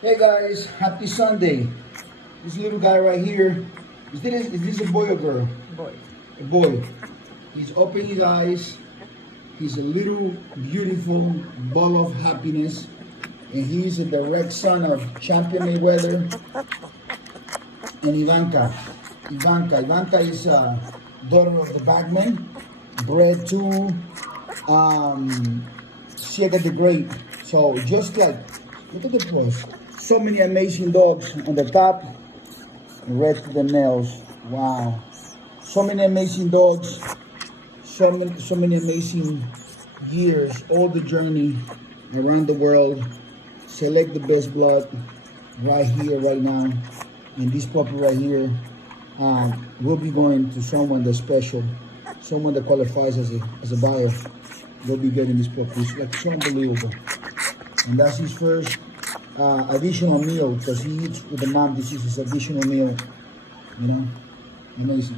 Hey guys, happy Sunday. This little guy right here, is this a boy or girl? Boy. A boy. He's open his eyes. He's a little beautiful ball of happiness. And he's a direct son of Champion Mayweather and Ivanka. Ivanka is daughter of the Bagman, bred to Siega the Great. So just like, look at the post. So many amazing dogs on the top, red to the nails. Wow. So many amazing dogs, so many amazing years, all the journey around the world. Select the best blood right here, right now. And this puppy right here will be going to someone that's special, someone that qualifies as a buyer. Will be getting this puppy. It's like so unbelievable. And that's his first additional meal because he eats with the mom. This is his additional meal. You know, amazing.